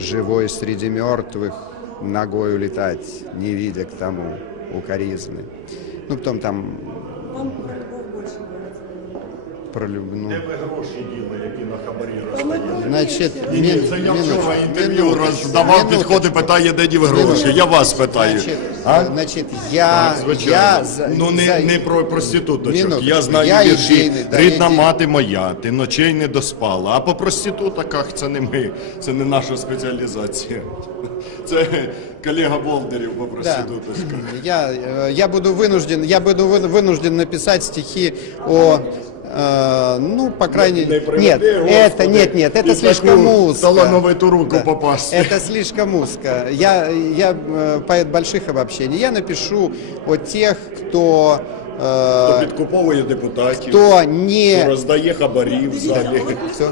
живой среди мертвых, ногою летать, не видя к тому укоризны. Ну, потом там Вам про любов більше говорить. про люб- ну, Де ви гроші діли, які на хабарі роздаєте? Значит, Ні, ні, мин- це я минуточку, вчора інтерв'ю минуточку, роздавав, минуточку. підходи, питає, де діли гроші. Я вас питаю. Значит, А? значит, я, Звичайно. я за, ну не, за- не про проституточок. Минуточку. Я знаю Я вірші ідейний, да, рідна ідейний. мати моя, ти ночей не доспала. А по проститутоках це не ми, це не наша спеціалізація. Це колега Болдерів по Да. проституточках. Я, э, я буду вынужден, я буду вы- вынужден написать стихи о, э, ну, по крайней Не мере, приведи, нет, это, Господи, нет, нет, это і слишком таку узко. талановиту руку попасти. Это слишком узко. Я, я э, поэт больших обобщений. Я напишу о тех, кто, э, Хто підкуповує депутатів, кто хто не роздає хабарі в залі. Кто?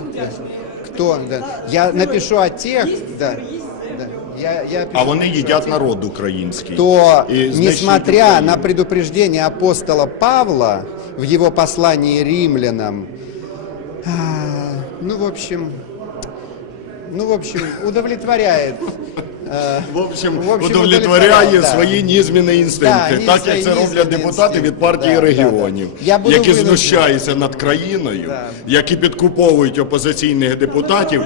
Кто? Да. Я напишу о тех, да, да. Я, я А вони їдять народ український. то, несмотря на предупреждение апостола Павла в его послании римлянам, ну, в общем, ну, в общем, удовлетворяет. Э, В общем, В общем, удовлетворяє да. свої нізміни інстинкти, Да, так як це роблять депутати від партії Да, да, регіонів, да. Буду які знущаються над країною, Да. які підкуповують опозиційних депутатів,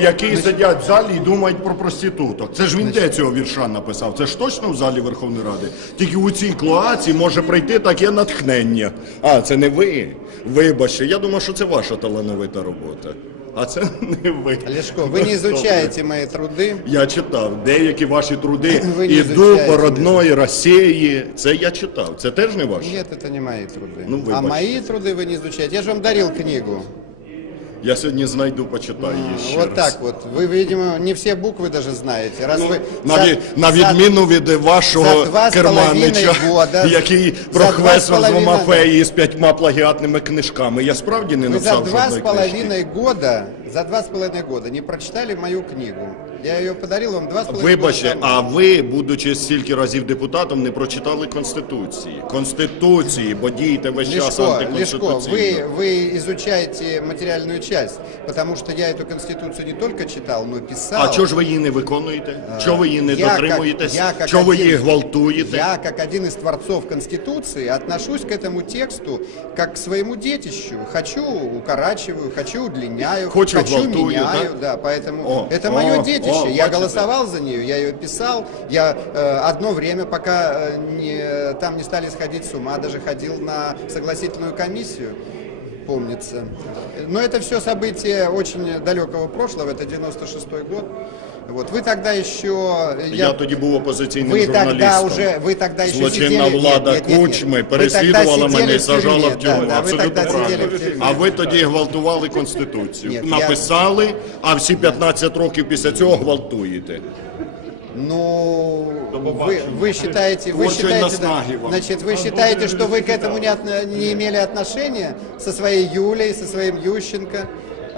і які сидять в залі і думають про проституток. Це ж він де цього вірша написав? Це ж точно в залі Верховної Ради. Тільки у цій клоаці може прийти таке натхнення. А це не ви. Вибачте, я думаю, що це ваша талановита робота А це не ви. Лешко, вы не изучаете мои труды. Я читав деякі ваші труди Ви не «Іду изучаєте. по родної Росії». Це я читав. Це теж не ваше? Нет, это не мои труды. Ну, а выбачьте. мои труды вы не изучаете. Я же вам дарил книгу. Я сьогодні знайду, почитаю її ще вот раз. так вот. Вы, видимо, не все буквы даже знаете. Раз вы На, за- ві- на за- відміну від за вашого два з керманича, половиною года- який за два з прохвесив з двома половиною- феї з п'ятьма плагіатними книжками. Я справді не Вы за написав два с жодної книжки. половиной года, за два с половиной года не прочитали мою книгу. Я ее подарил вам два с половиной Вибачте, года. а ви, будучи стільки разів депутатом, не прочитали Конституції. Конституції, бо дієте весь час Лешко, Лешко, антиконституційно. вы, вы изучаете материальную часть, потому что я эту конституцию не только читал, но и писал. А чого ж ви її не виконуєте? Чого ви її не я как- дотримуєтесь? я как Чого ви один- її гвалтуєте? Я, как один из творцов Конституции, отношусь к этому тексту как к своему детищу. Хочу укорачиваю, хочу удлиняю, Хочу гвалтую, меняю. да? Да, поэтому О, это о, мое о, детище. я бачите? голосовал за нее, я ее писал. Я э, одно время, пока э, не, там не стали сходить с ума, даже ходил на согласительную комиссию помнится. Но это все события очень далекого прошлого, это 96 год. Вот. Вы тогда еще... Я, тоді був опозиційним Вы журналістом. тогда уже, вы тогда еще Злочинна сидели... влада нет, нет, нет, нет. Кучми Вы переслідувала тогда мене сидели і сажала тюрьме, в тюрму. Да, да, вы Абсолютно тогда сидели правильно. в тюрьме. А ви тоді гвалтували Конституцію. Ні, я- Написали, а всі 15 років після цього гвалтуєте. Ну, вы, побачення. вы считаете, вы Творчої считаете, да, наснаги вам. значит, вы считаете, что вы к этому не, отно- не имели отношения со своей Юлей, со своим Ющенко?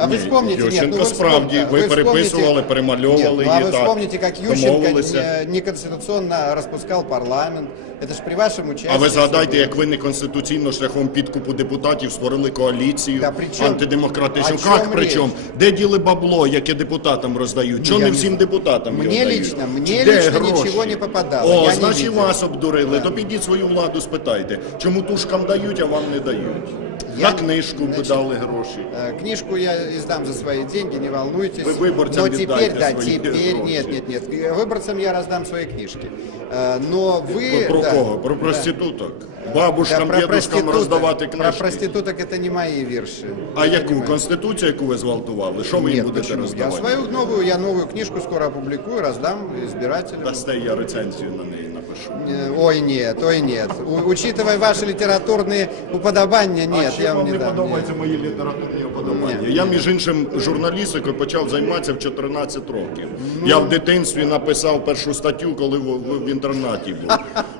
А вы Ні, вспомните, нет, Ющенко ну вы справді, вспом- ви вы переписували, вспомните- перемальовували Нет, ну, а її, вы так, вспомните, как Ющенко домовилися. не- неконституционно распускал парламент. Это же при вашем участии. А ви згадайте, всё было. як ви неконституційно шляхом підкупу депутатів створили коаліцію Да при чому? антидемократичну. О чому Як при річ? чому? Де діли бабло, яке депутатам роздають? Чого я не не всім знаю. депутатам його Мне дають? лично, мне Де лично гроші? ничего не попадало. О, я не значить видел. вас обдурили. То підіть свою владу спитайте, чому тушкам дають, а вам не дають. Я- На книжку б значить, дали гроші. Э, Книжку я издам за свои деньги, не волнуйтесь. Вы выборцам Но теперь, отдайте да, свои теперь, гроши. нет, нет, нет. Э, Выборцам я раздам свои книжки. Э, Но вы... Про да, кого? Про да. проституток. Да, Бабушкам, про дідушкам проституток. роздавати Про книжки. проституток это не мои вірші. А яку? Конституцію, яку ви зґвалтували? Що ви їм Нет, будете почему? Я роздавати? свою новую, я новую книжку скоро опубликую, раздам избирателям. Дасте, я рецензію на неї напишу. Э, Ой, нет, ой, нет. У- учитывая ваши литературные уподобания, нет, а Ще я вам не дам. подобаються мої літературні уподобання. Ні. Я, між іншим, журналістикою почав займатися в 14 років. Ну. Я в дитинстві написав першу статтю, коли в, в, в інтернаті був.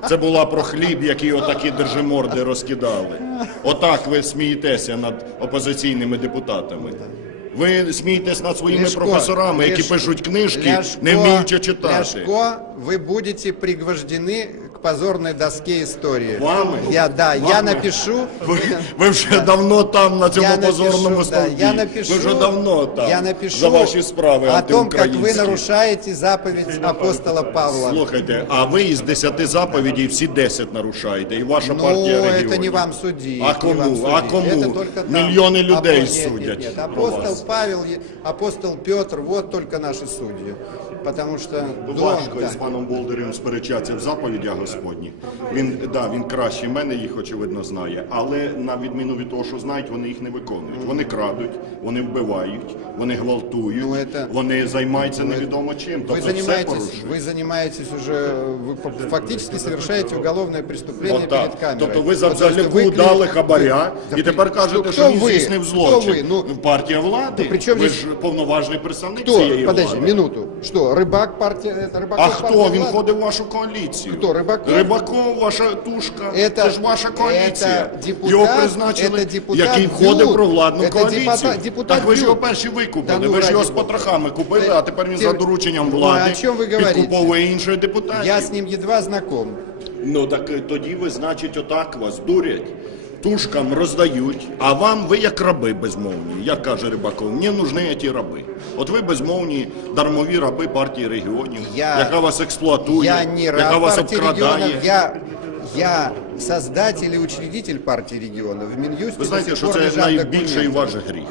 Це була про хліб, який отакі держиморди розкидали. Отак ви смієтеся над опозиційними депутатами. Ви смієтесь над своїми Ляшко, професорами, які Ляш- пишуть книжки, Ляшко, не вміючи читати. Ляшко, вы будете пригвождены к позорной доске истории. Вами? Я, да, я Вами? напишу. Ви, ви вже давно там, на цьому Я напишу, позорному да, стовпі. я напишу, ви вже давно там. я напишу за ваші справи о том, как вы антиукраїнські. нарушаете заповедь апостола Павла. Слухайте, а ви із десяти заповідей всі десять нарушаєте, і ваша Ну, партія это регіонів. не вам судить. А не кому? вам судить. А кому? Это только там. Миллионы людей Апо- нет, судят Нет, нет. про Апостол вас. Павел, е- апостол Петр, вот только наши судьи. Потому что до- Важко да. із паном Болдерем сперечатися в заповідях Господніх. Він, да, він краще мене їх, очевидно, знає. Але на відміну від того, що знають, вони їх не виконують. Вони крадуть, вони вбивають, вони гвалтують, Ну, это- вони займаються невідомо чим. Вы Тобто все занимаетесь, порушують. вы занимаетесь уже, вы фа- фактически совершаете уголовное преступление Отак. перед камерой. Тобто ви за Ну, то есть Залягу вы- дали хабаря Да і тепер при- кажете, хто що він ви? здійснив Хто злочин. ви? Ну, Партія влади. при чому ви здесь- ж повноважний представник Кто? цієї Подожди, влади. минуту. Что, рыбак партия, это рыбаков А партия хто? Він власти? входив в вашу коаліцію. Хто? Рибаков? Рибаков, ваша тушка. Это- Це ж ваша коаліція. это депутат- його призначили, это депутат який входив в Дюк. провладну Это коаліцію. депутат- депутат так ви ж його Дюк. перші викупили. Та ну, ви ж його з раді Бога. потрохами купили, Ти- а тепер він ти- за дорученням Ну, влади а о чому ви говорите? підкуповує інших депутатів. Я с ним едва знаком. Ну так е, тоді ви, значить, отак вас дурять. Тушкам роздають, а вам ви як раби безмовні, як каже Рибаков, мені нужні ті раби. От ви безмовні дармові раби партії регіонів, Я- яка вас експлуатує, Я не яка вас обкрадає. я, я создатель і учредитель партії регіонів. В Мін'юсті Ви знаєте, що це найбільший ваш гріх.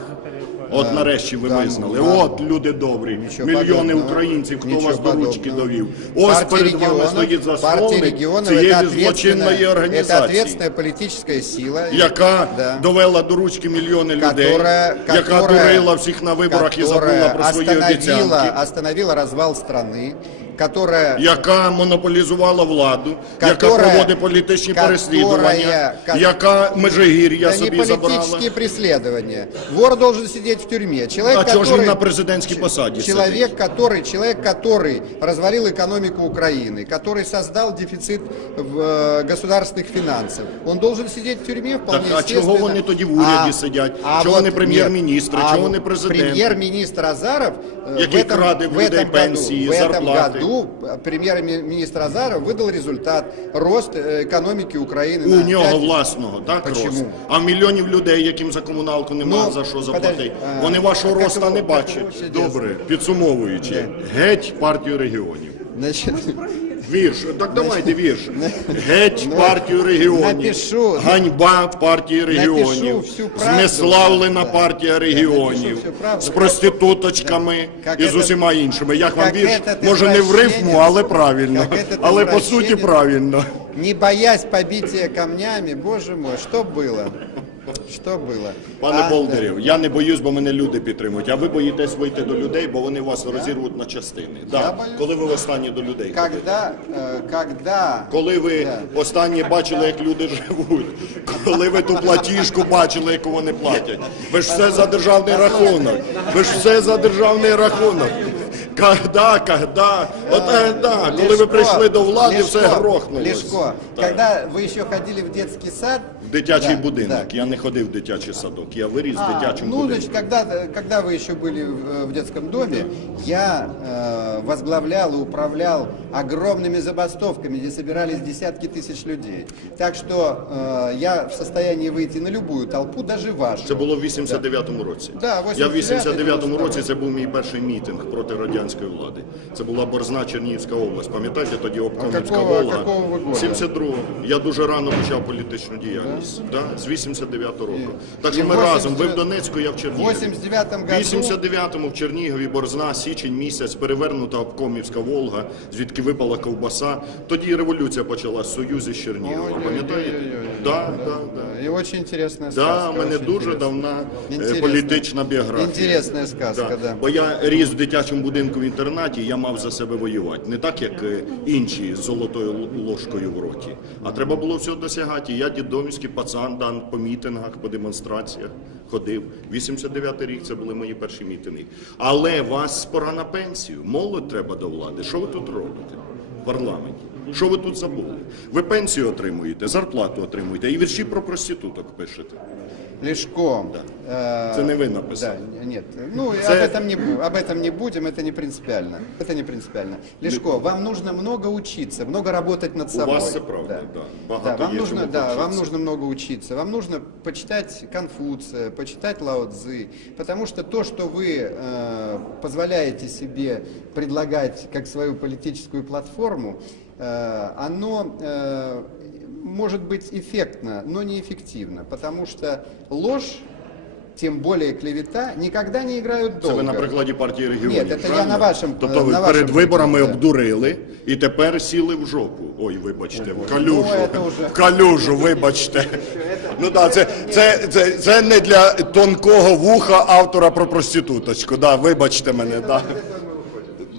От нарешті ви Да, ну, визнали. ладно. От люди добрі, Нічого мільйони подобного. українців, хто Нічого вас до ручки подобного. довів. Ось Партия перед вами регионов- стоїть партия засновник регионов цієї это злочинної ответственная, это організації. ответственная политическая сила. Яка Да. довела до ручки мільйони людей, которая, яка которая- дурила всіх на виборах і забула которая про свої остановила, обіцянки, остановила развал страны, которая яка монополізувала владу, яка Которая- проводить політичні которая- переслідування, ка- яка межигір'я да не собі забрала. политические преследования. Вор должен сидеть в тюрьме. Человек, А чого ж который, він на президентській посаді сидить? человек, который, человек, который развалил экономику Украины, который создал дефицит в э, государственных финансах, он должен сидеть в тюрьме вполне Так, а чого естественно. вони тоді в уряді сидять? Чого вони прем'єр-міністри? нет. Чого А вони вот президенти? Прем'єр-міністр Азаров э, Який в этом, краде в в людей этом пенсії, году, в этом зарплати. году э, премьер-министр Азаров выдал результат рост э, экономики Украины. У на нього 5 власного, так, Почему? рост. А мільйонів людей, яким за комуналку нема Ну, за що подожди, заплатити, а, вони вашого а як роста його- не як бачать. його ще Добре, підсумовуючи, геть партію регіонів. Значит, Вірш, так давайте вірш. Геть Ну, партію регіонів. напишу. Ганьба партії Напишу регіонів. всю правду. Знеславлена Да. партія Я регіонів. напишу всю правду. З проституточками Как і з этот- усіма іншими. Як вам как вірш? этот Може не в рифму, извращенец. але правильно. Как этот Але по суті извращенец. правильно. не боясь побития камнями, боже мой, что было? Что было? Пане А, Болдерів, я не боюсь, бо мене люди підтримують. А ви боїтесь вийти до людей, бо вони вас розірвуть на частини. Да. боюсь. Коли ви останні до людей? да. ходили? Когда, э, когда Коли ви Да. останнє бачили, як люди живуть, коли ви ту платіжку бачили, яку вони платять, ви ж все за державний рахунок. Ви ж все за державний рахунок. Когда, когда, от е, да, коли ви Лешко, прийшли до влади, Лешко, все грохнулося. Лешко, когда вы еще ходили в детский сад, В дитячий Да, будинок. да. Я не ходив в дитячий садок. Я виріс в А, дитячому ну, будинку. значит, когда, когда вы еще были в, в детском доме, я э, возглавлял и управлял огромными забастовками, где собирались десятки тысяч людей. Так что э, я в состоянии выйти на любую толпу, даже вашу. Це було в 89-му році. Да, Я в 89-й, 89-му році це був мій перший мітинг проти радянської влади. Це була Борзна Чернігівська область. Пам'ятаєте, тоді обкомівська какого- Волга. какого ви года? 72-го. Я дуже рано почав політичну діяльність. Да? З 89-го року. Так що ми 80 разом. Ви в Донецьку, я в В 89-му году... В 89-му в Чернігові Борзна, січень місяць, перевернута обкомівська Волга, звідки випала ковбаса. Тоді революція почалась в Союзі з Черніговом. Ой-ой-ой-ой-ой. Пам'ятаєте? Да, да, да. И очень интересная Да, сказка. в мене очень дуже интересная. давна е, Інтересна. політична біографія. Інтересна сказка, Да. да. Бо я ріс в дитячому будинку в інтернаті, я мав за себе воювати. Не так, як е, інші з золотою л- ложкою в роті. А треба було всього досягати. І Я дідомівський пацан, дан по мітингах, по демонстраціях ходив. 89-й рік це були мої перші мітинги. Але вас пора на пенсію. Молодь треба до влади. Що ви тут робите в парламенті? Що ви тут забули? Ви пенсію отримуєте, зарплату отримуєте і вірші про проституток пишете. Лешко. э, Це не ви написали. Да, нет. Ну, и Це- об, этом не, бу- об этом не будем, это не принципиально. Это не принципиально. Лешко, вам нужно много учиться, много работать над У собой. вас це правда, да. Багато Да, вам є нужно, чому да, вам повчитися. нужно много учиться. Вам нужно почитать Конфуция, почитать Лао Цзы, потому что то, что вы э, позволяете себе предлагать как свою политическую платформу, э, оно э, может быть эффектно, но не эффективно, потому что ложь, тем более клевета, никогда не играют Це долго. ви на прикладі партії регіонів. Ні, це я правильно? на вашому- Тобто ви на перед вашому виборами прикладі, да. обдурили і тепер сіли в жопу. Ой, вибачте, в калюжу. Ну, це вже- В калюжу, вибачте. Ну так, це, це, це, це не для тонкого вуха автора про проституточку. Да, вибачте мене, да.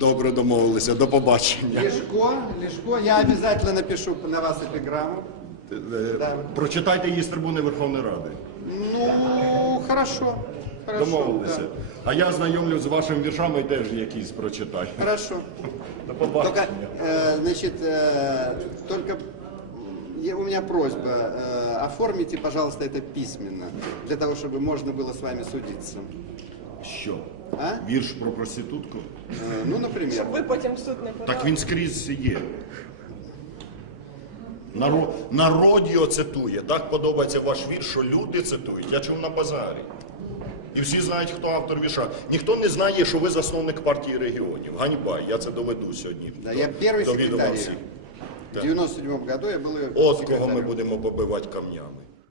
Добре домовилися, до побачення. Лешко, Лешко, я обязательно напишу на вас эпиграмму. Да. Прочитайте її з трибуни Верховної Ради. Ну, хорошо. Хорошо. Домовилися. да. А я знайомлю з вашими віршами теж якісь прочитаю. Хорошо. До Только, побачення. э, значит, э, только м, я- у меня просьба, э, оформите, пожалуйста, это письменно, для того, чтобы можно было с вами судиться. Що? А? Вірш про проститутку? Э, ну, например. Ви потім в суд не подали. Так він скрізь є. Народ, народ його цитує. Так подобається ваш вірш, що люди цитують. Я чув на базарі. І всі знають, хто автор вірша. Ніхто не знає, що ви засновник партії регіонів. Ганьба, я це доведу сьогодні. Да, до- я первый до відома секретарь. всіх. В 97 году я был... От кого ми секретарем. будемо побивати камнями.